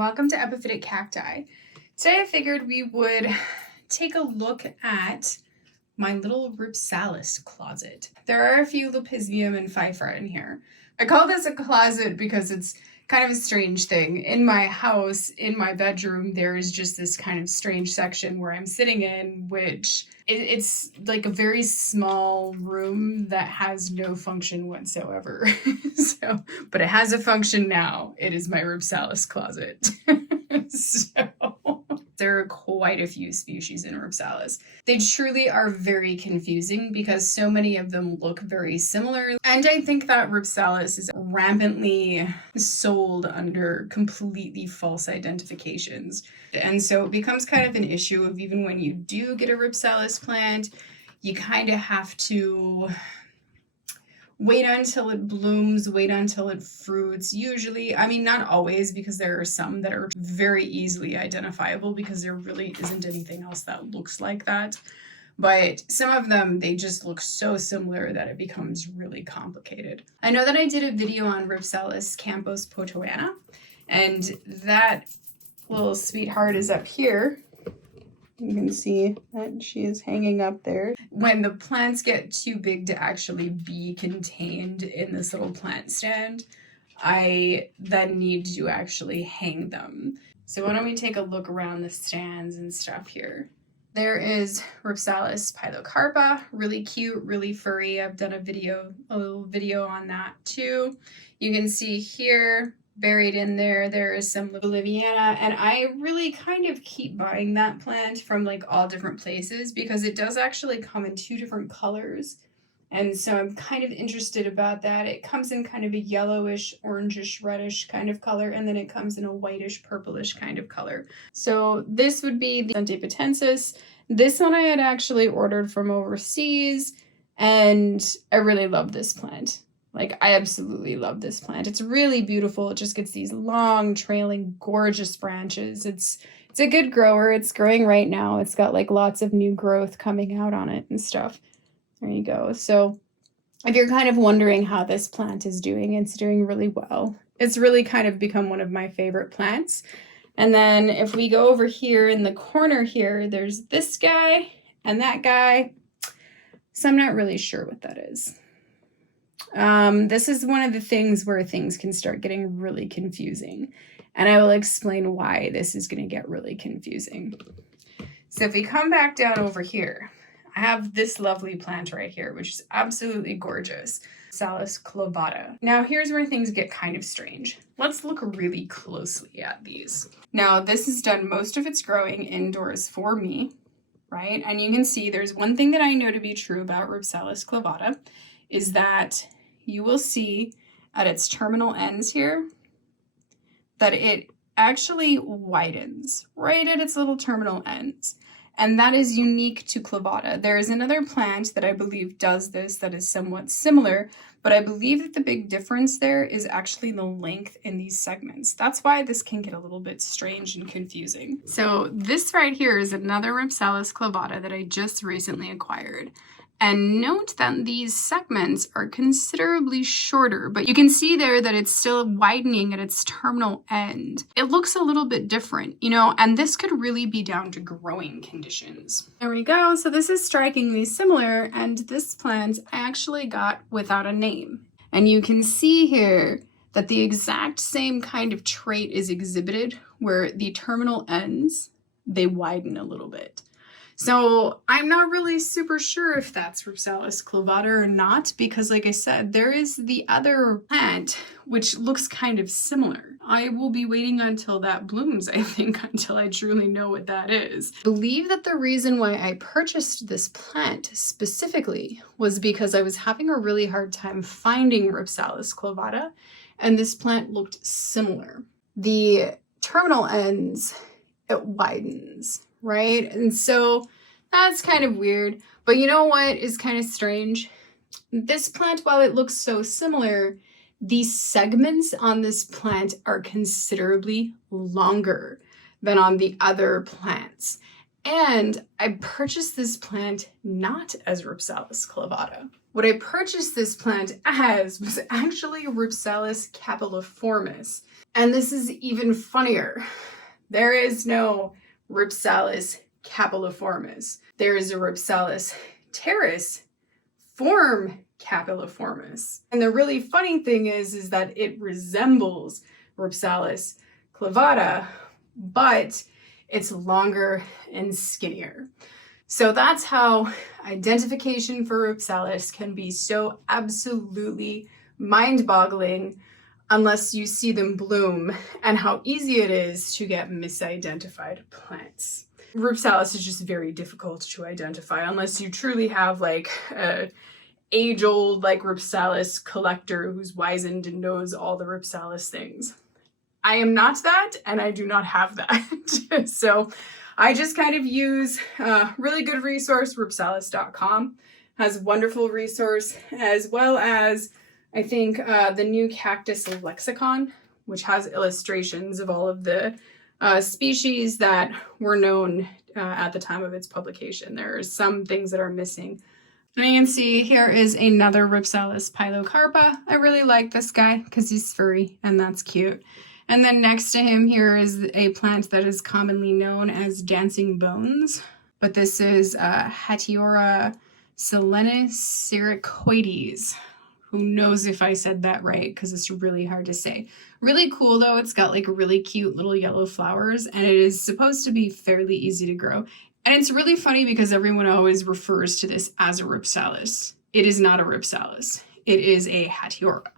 welcome to Epiphytic Cacti. Today I figured we would take a look at my little Rhipsalis closet. There are a few Lepismium and Pfeiffera in here. I call this a closet because it's kind of a strange thing. In my house, in my bedroom, there is just this kind of strange section where I'm sitting in, which it's like a very small room that has no function whatsoever. But it has a function now. It is my Rhipsalis closet. There are quite a few species in Rhipsalis. They truly are very confusing because so many of them look very similar. And I think that Rhipsalis is rampantly sold under completely false identifications. And so it becomes kind of an issue of even when you do get a Rhipsalis plant, you kind of have to wait until it blooms, wait until it fruits. Usually, I mean, not always, because there are some that are very easily identifiable because there really isn't anything else that looks like that. But some of them, they just look so similar that it becomes really complicated. I know that I did a video on Rhipsalis campos potoana, and that little sweetheart is up here. You can see that she is hanging up there. When the plants get too big to actually be contained in this little plant stand, I then need to actually hang them. So why don't we take a look around the stands and stuff here. There is Rhipsalis Pilocarpa, really cute, really furry. I've done a little video on that too. You can see here, buried in there, there is some oliviana, and I really kind of keep buying that plant from like all different places because it does actually come in two different colors. And so I'm kind of interested about that. It comes in kind of a yellowish, orangish, reddish kind of color, and then it comes in a whitish, purplish kind of color. So this would be the Potensis. This one I had actually ordered from overseas, and I really love this plant. Like, I absolutely love this plant. It's really beautiful. It just gets these long, trailing, gorgeous branches. It's a good grower. It's growing right now. It's got like lots of new growth coming out on it and stuff. There you go. So if you're kind of wondering how this plant is doing, it's doing really well. It's really kind of become one of my favorite plants. And then if we go over here in the corner here, there's this guy and that guy. So I'm not really sure what that is. This is one of the things where things can start getting really confusing, and I will explain why this is going to get really confusing. So if we come back down over here, I have this lovely plant right here, which is absolutely gorgeous. Clavata. Now here's where things get kind of strange. Let's look really closely at these. Now this has done most of its growing indoors for me, right? And you can see there's one thing that I know to be true about Rhipsalis clavata is that you will see at its terminal ends here that it actually widens right at its little terminal ends. And that is unique to clavata. There is another plant that I believe does this that is somewhat similar, but I believe that the big difference there is actually the length in these segments. That's why this can get a little bit strange and confusing. So this right here is another Rhipsalis clavata that I just recently acquired. And note that these segments are considerably shorter, but you can see there that it's still widening at its terminal end. It looks a little bit different, you know, and this could really be down to growing conditions. There we go. So this is strikingly similar, and this plant I actually got without a name. And you can see here that the exact same kind of trait is exhibited where the terminal ends, they widen a little bit. So I'm not really super sure if that's Rhipsalis clavata or not, because like I said, there is the other plant which looks kind of similar. I will be waiting until that blooms, I think, until I truly know what that is. I believe that the reason why I purchased this plant specifically was because I was having a really hard time finding Rhipsalis clavata, and this plant looked similar. The terminal ends, it widens, right? And so that's kind of weird. But you know what is kind of strange? This plant, while it looks so similar, these segments on this plant are considerably longer than on the other plants. And I purchased this plant not as Rhipsalis clavata. What I purchased this plant as was actually Rhipsalis capilliformis. And this is even funnier. There is no Rhipsalis capilliformis. There is a Rhipsalis Teres form capilliformis. And the really funny thing is that it resembles Rhipsalis clavata, but it's longer and skinnier. So that's how identification for Rhipsalis can be so absolutely mind-boggling unless you see them bloom, and how easy it is to get misidentified plants. Rhipsalis is just very difficult to identify unless you truly have like a age-old like Rhipsalis collector who's wizened and knows all the Rhipsalis things. I am not that, and I do not have that. So I just kind of use a really good resource, rhipsalis.com has a wonderful resource, as well as I think the new Cactus lexicon, which has illustrations of all of the species that were known at the time of its publication. There are some things that are missing. And you can see here is another Rhipsalis Pilocarpa. I really like this guy because he's furry and that's cute. And then next to him here is a plant that is commonly known as dancing bones. But this is Hatiora selenicercoides. Who knows if I said that right, because it's really hard to say. Really cool though, it's got like really cute little yellow flowers, and it is supposed to be fairly easy to grow. And it's really funny because everyone always refers to this as a Rhipsalis. It is not a Rhipsalis. It is a Hatiora.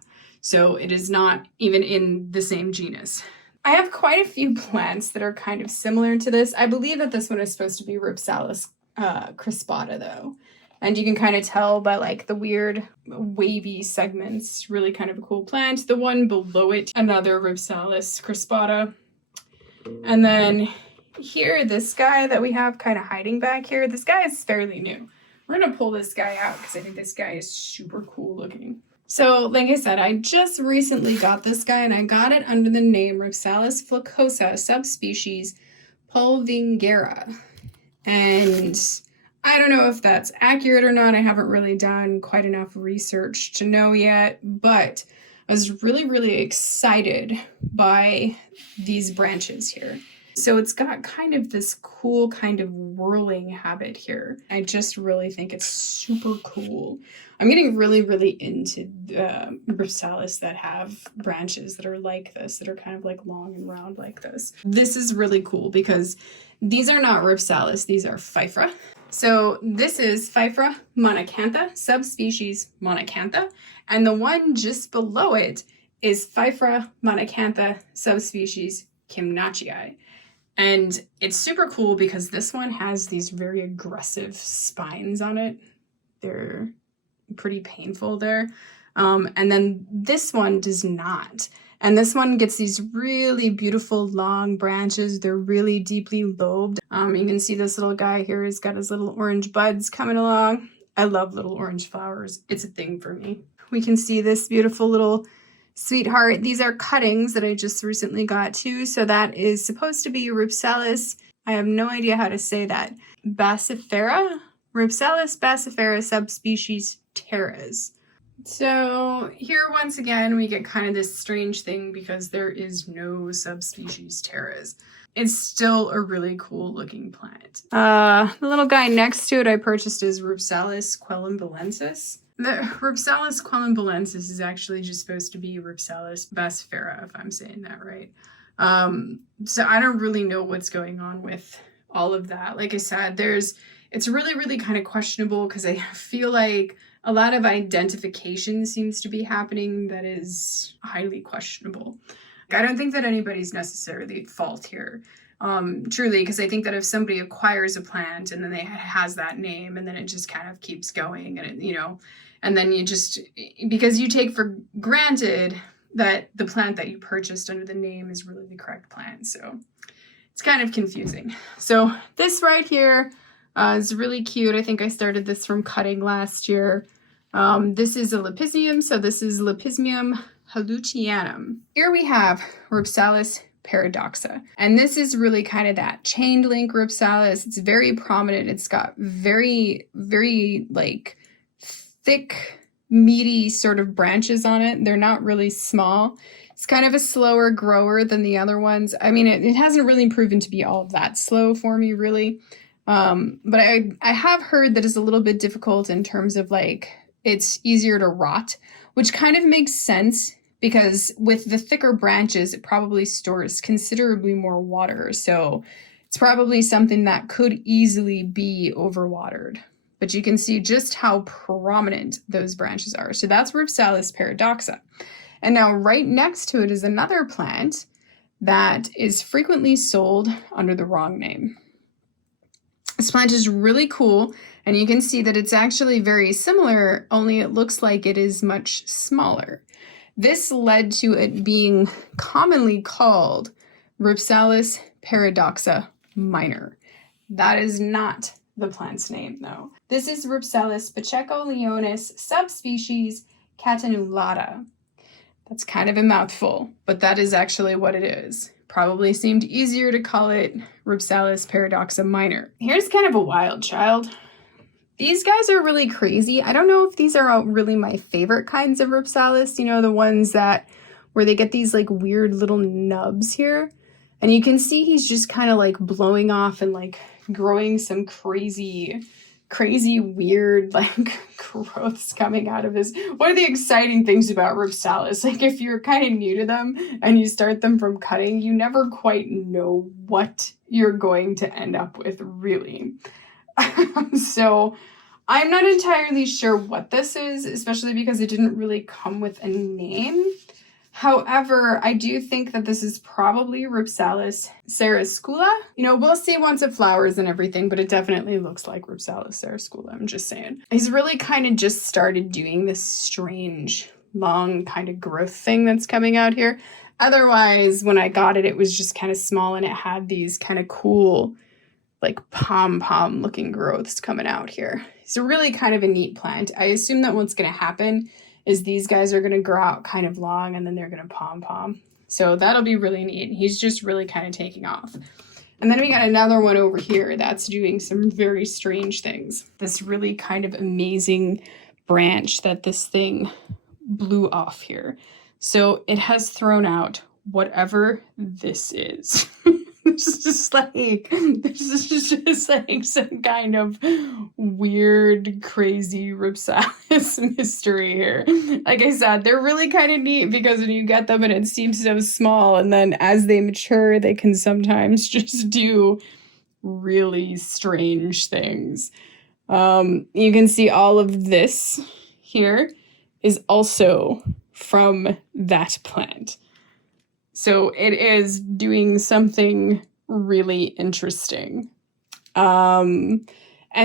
So it is not even in the same genus. I have quite a few plants that are kind of similar to this. I believe that this one is supposed to be Rhipsalis crispata though. And you can kind of tell by like the weird wavy segments, really kind of a cool plant. The one below it, another Rhipsalis crispata. And then here, this guy that we have kind of hiding back here, this guy is fairly new. We're gonna pull this guy out because I think this guy is super cool looking. So like I said, I just recently got this guy and I got it under the name Rhipsalis flacosa subspecies pulvingera. And I don't know if that's accurate or not. I haven't really done quite enough research to know yet, but I was really, really excited by these branches here. So it's got kind of this cool kind of whirling habit here. I just really think it's super cool. I'm getting really, really into Rhipsalis that have branches that are like this, that are kind of like long and round like this. This is really cool because these are not Rhipsalis, these are Pfeiffera. So this is Pfeiffera monacantha, subspecies Monacantha, and the one just below it is Pfeiffera monacantha, subspecies Kimnachii. And it's super cool because this one has these very aggressive spines on it. They're pretty painful there. And then this one does not. And this one gets these really beautiful long branches. They're really deeply lobed. You can see this little guy here has got his little orange buds coming along. I love little orange flowers. It's a thing for me. We can see this beautiful little sweetheart. These are cuttings that I just recently got too. So that is supposed to be Rhipsalis. I have no idea how to say that. Pfeiffera? Rhipsalis Pfeiffera subspecies Teres. So here once again we get kind of this strange thing because there is no subspecies Teres. It's still a really cool looking plant. The little guy next to it I purchased is Rhipsalis quelimbolensis. The Rhipsalis quelimbolensis is actually just supposed to be Rhipsalis Pfeiffera, if I'm saying that right. So I don't really know what's going on with all of that. Like I said, it's really, really kind of questionable because I feel like a lot of identification seems to be happening that is highly questionable. I don't think that anybody's necessarily at fault here, truly, because I think that if somebody acquires a plant and then they has that name and then it just kind of keeps going and it, and then you just, because you take for granted that the plant that you purchased under the name is really the correct plant. So it's kind of confusing. So this right here is really cute. I think I started this from cutting last year. This is a Lepismium, so this is Lepismium hallucianum. Here we have Rhipsalis paradoxa, and this is really kind of that chained link Rhipsalis. It's very prominent. It's got very, very like thick, meaty sort of branches on it. They're not really small. It's kind of a slower grower than the other ones. I mean, it hasn't really proven to be all that slow for me, really. But I have heard that it's a little bit difficult in terms of like, it's easier to rot, which kind of makes sense because with the thicker branches, it probably stores considerably more water. So it's probably something that could easily be overwatered. But you can see just how prominent those branches are. So that's Rhipsalis paradoxa. And now right next to it is another plant that is frequently sold under the wrong name. This plant is really cool, and you can see that it's actually very similar, only it looks like it is much smaller. This led to it being commonly called Rhipsalis Paradoxa Minor. That is not the plant's name, though. This is Rhipsalis pacheco-leonis subspecies Catenulata. That's kind of a mouthful, but that is actually what it is. Probably seemed easier to call it Rhipsalis Paradoxa Minor. Here's kind of a wild child. These guys are really crazy. I don't know if these are really my favorite kinds of Rhipsalis, you know, the ones that where they get these like weird little nubs here. And you can see he's just kind of like blowing off and like growing some crazy weird like growths coming out of his. One of the exciting things about Rhipsalis, like if you're kind of new to them and you start them from cutting, you never quite know what you're going to end up with, really. So I'm not entirely sure what this is, especially because it didn't really come with a name. However, I do think that this is probably Rhipsalis cerescula. You know, we'll see once it flowers and everything, but it definitely looks like Rhipsalis cerescula, I'm just saying. He's really kind of just started doing this strange, long kind of growth thing that's coming out here. Otherwise, when I got it, it was just kind of small and it had these kind of cool, like pom-pom looking growths coming out here. It's a really kind of a neat plant. I assume that what's going to happen is these guys are going to grow out kind of long and then they're going to pom-pom. So that'll be really neat. He's just really kind of taking off. And then we got another one over here that's doing some very strange things. This really kind of amazing branch that this thing blew off here. So it has thrown out whatever this is. This is just like some kind of weird, crazy Rhipsalis mystery here. Like I said, they're really kind of neat because when you get them and it seems so small, and then as they mature, they can sometimes just do really strange things. You can see all of this here is also from that plant. So it is doing something really interesting. And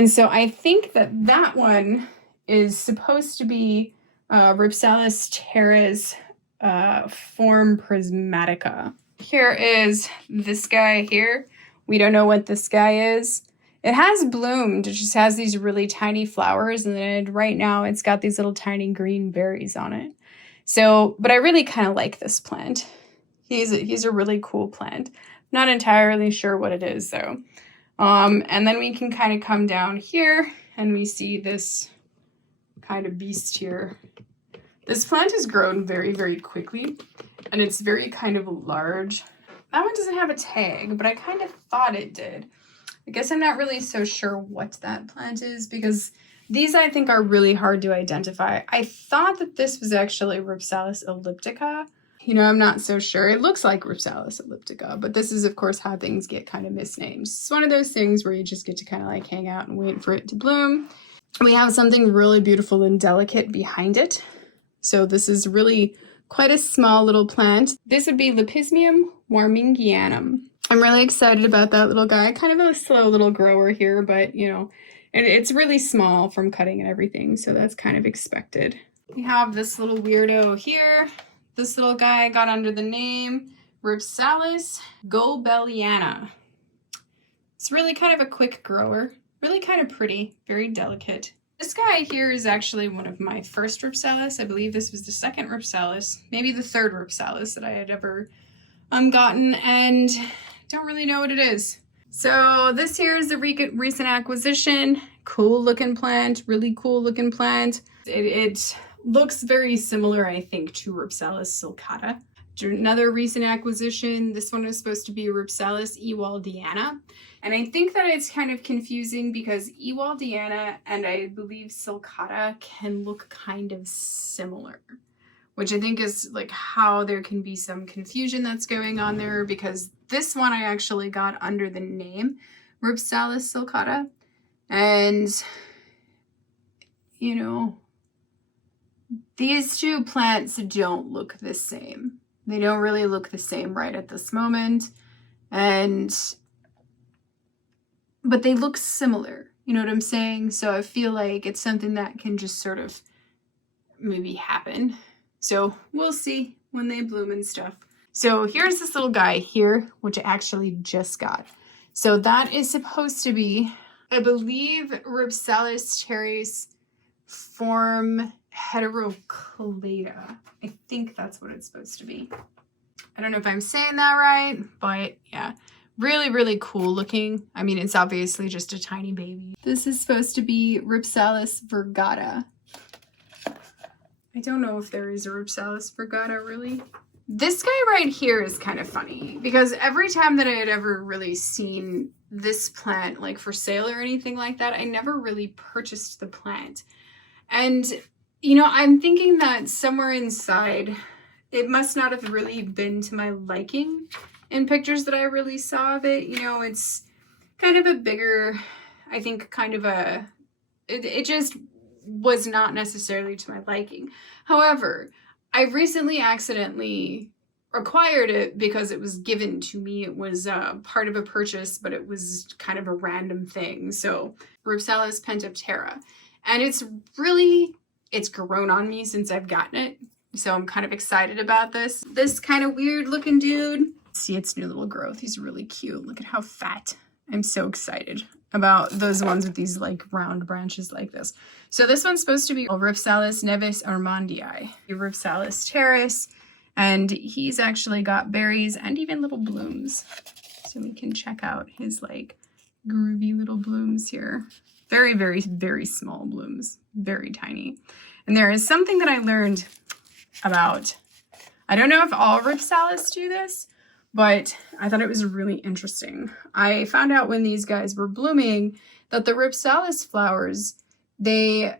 so I think that one is supposed to be Rhipsalis Teres form prismatica. Here is this guy here. We don't know what this guy is. It has bloomed. It just has these really tiny flowers, and then right now it's got these little tiny green berries on it. So, but I really kind of like this plant. He's a really cool plant. Not entirely sure what it is though. And then we can kind of come down here and we see this kind of beast here. This plant has grown very, very quickly and it's very kind of large. That one doesn't have a tag, but I kind of thought it did. I guess I'm not really so sure what that plant is because these I think are really hard to identify. I thought that this was actually Rhipsalis elliptica. You know, I'm not so sure. It looks like Rhipsalis elliptica, but this is, of course, how things get kind of misnamed. It's one of those things where you just get to kind of like hang out and wait for it to bloom. We have something really beautiful and delicate behind it. So this is really quite a small little plant. This would be Lepismium warmingianum. I'm really excited about that little guy. Kind of a slow little grower here, but, you know, it's really small from cutting and everything, so that's kind of expected. We have this little weirdo here. This little guy got under the name Rhipsalis goebeliana. It's really kind of a quick grower, really kind of pretty, very delicate. This guy here is actually one of my first Rhipsalis. I believe this was the second Rhipsalis, maybe the third Rhipsalis that I had ever gotten, and don't really know what it is. So this here is the recent acquisition. Cool looking plant, really cool looking plant. It looks very similar, I think, to Rhipsalis sulcata. Another recent acquisition, this one is supposed to be Rhipsalis ewaldiana. And I think that it's kind of confusing because ewaldiana and I believe sulcata can look kind of similar, which I think is like how there can be some confusion that's going on there, because this one I actually got under the name Rhipsalis sulcata. And, you know, these two plants don't look the same. They don't really look the same right at this moment. But they look similar. You know what I'm saying? So I feel like it's something that can just sort of maybe happen. So we'll see when they bloom and stuff. So here's this little guy here, which I actually just got. So that is supposed to be, I believe, Rhipsalis Teres form heteroclada. I think that's what it's supposed to be. I don't know if I'm saying that right, but yeah, really, really cool looking. I mean, it's obviously just a tiny baby. This is supposed to be Rhipsalis virgata. I don't know if there is a Rhipsalis virgata really. This guy right here is kind of funny because every time that I had ever really seen this plant like for sale or anything like that, I never really purchased the plant. And you know, I'm thinking that somewhere inside, it must not have really been to my liking in pictures that I really saw of it. You know, it's kind of a bigger, I think kind of a, it just was not necessarily to my liking. However, I recently accidentally acquired it because it was given to me. It was part of a purchase, but it was kind of a random thing. So Rhipsalis pentaptera. And it's grown on me since I've gotten it. So I'm kind of excited about this. This kind of weird looking dude. See its new little growth. He's really cute. Look at how fat. I'm so excited about those ones with these like round branches like this. So this one's supposed to be Rhipsalis nevis armandii, Rhipsalis Teres, and he's actually got berries and even little blooms. So we can check out his like groovy little blooms here. Very, very, very small blooms, very tiny. And there is something that I learned about, I don't know if all Rhipsalis do this, but I thought it was really interesting. I found out when these guys were blooming that the Rhipsalis flowers, they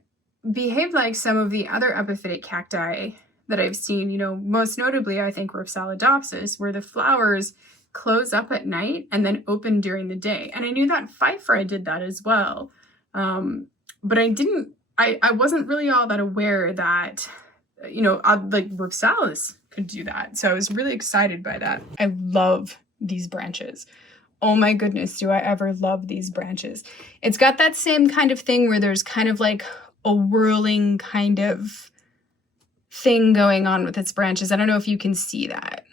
behave like some of the other epiphytic cacti that I've seen, you know, most notably, I think Rhipsalidopsis, where the flowers close up at night and then open during the day. And I knew that Pfeiffera did that as well. But I wasn't really all that aware that, you know, like Rhipsalis could do that. So I was really excited by that. I love these branches. Oh my goodness, do I ever love these branches. It's got that same kind of thing where there's kind of like a whirling kind of thing going on with its branches. I don't know if you can see that,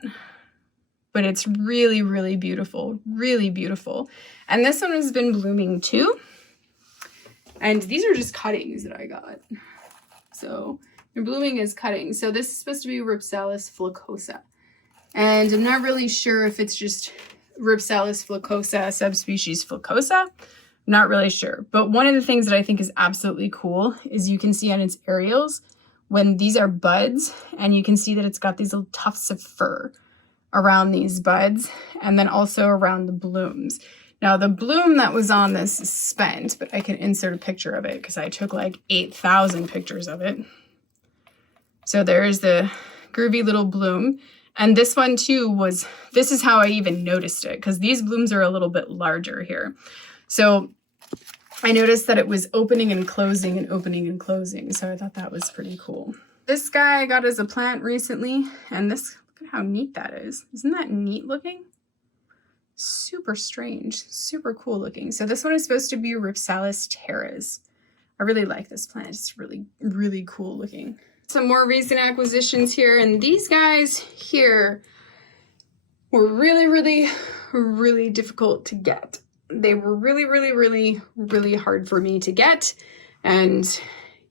but it's really, really beautiful, really beautiful. And this one has been blooming too. And these are just cuttings that I got. So they're blooming as cuttings. So this is supposed to be Rhipsalis flacosa. And I'm not really sure if it's just Rhipsalis flacosa, subspecies flacosa. I'm not really sure. But one of the things that I think is absolutely cool is you can see on its areoles when these are buds, and you can see that it's got these little tufts of fur around these buds and then also around the blooms. Now, the bloom that was on this is spent, but I can insert a picture of it because I took like 8,000 pictures of it. So there's the groovy little bloom. And this one too this is how I even noticed it, because these blooms are a little bit larger here. So I noticed that it was opening and closing and opening and closing. So I thought that was pretty cool. This guy I got as a plant recently, and look at how neat that is. Isn't that neat looking? Super strange, super cool looking. So this one is supposed to be Rhipsalis Teres. I really like this plant. It's really, really cool looking. Some more recent acquisitions here, and these guys here were really, really, really difficult to get. They were really, really, really, really hard for me to get. And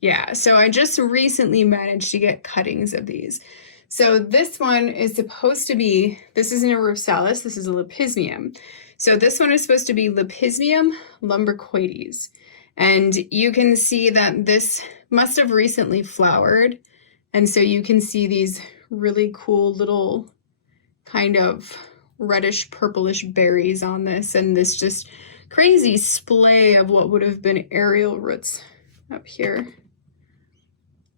yeah, so I just recently managed to get cuttings of these. So this one is supposed to be, this isn't a Rhipsalis, this is a Lepismium. So this one is supposed to be Lepismium lumbricoides. And you can see that this must have recently flowered. And so you can see these really cool little kind of reddish purplish berries on this, and this just crazy splay of what would have been aerial roots up here.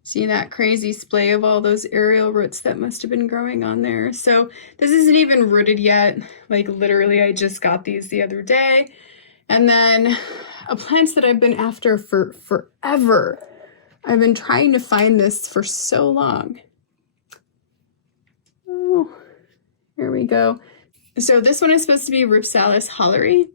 See that crazy splay of all those aerial roots that must have been growing on there. So this isn't even rooted yet. Like literally I just got these the other day. And then a plant that I've been after for forever. I've been trying to find this for so long. Oh, here we go. So this one is supposed to be Rhipsalis Hoelleri.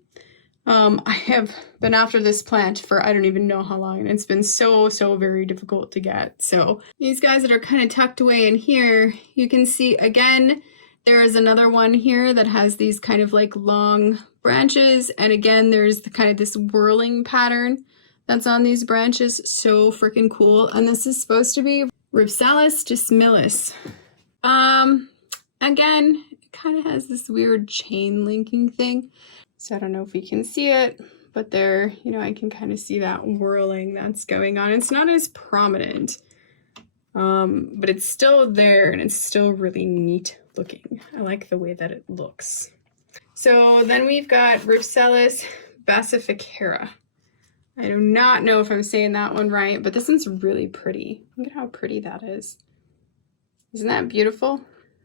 I have been after this plant for I don't even know how long, and it's been so very difficult to get. So these guys that are kind of tucked away in here, you can see again, there is another one here that has these kind of like long branches. And again, there's the kind of this whirling pattern that's on these branches. So freaking cool. And this is supposed to be Rhipsalis dismilis. Again, it kind of has this weird chain linking thing. So I don't know if we can see it, but there, you know, I can kind of see that whirling that's going on. It's not as prominent, but it's still there and it's still really neat looking. I like the way that it looks. So then we've got Rhipsalis bassificera. I do not know if I'm saying that one right, but this one's really pretty. Look at how pretty that is. Isn't that beautiful?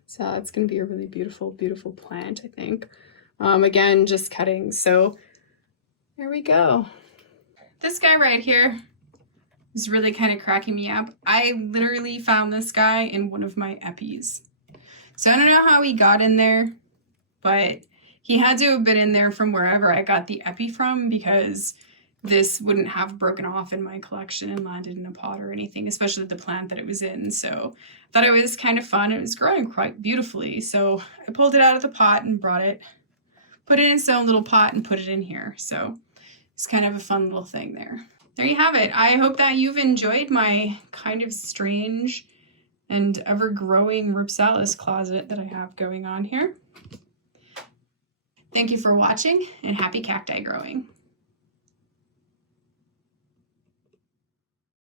So it's going to be a really beautiful, beautiful plant, I think. Again, just cutting. So there we go. This guy right here is really kind of cracking me up. I literally found this guy in one of my epis. So I don't know how he got in there, but he had to have been in there from wherever I got the epi from, because this wouldn't have broken off in my collection and landed in a pot or anything, especially the plant that it was in. So I thought it was kind of fun. It was growing quite beautifully. So I pulled it out of the pot and brought it, put it in its own little pot and put it in here. So it's kind of a fun little thing there. There you have it. I hope that you've enjoyed my kind of strange and ever-growing Rhipsalis closet that I have going on here. Thank you for watching, and happy cacti growing.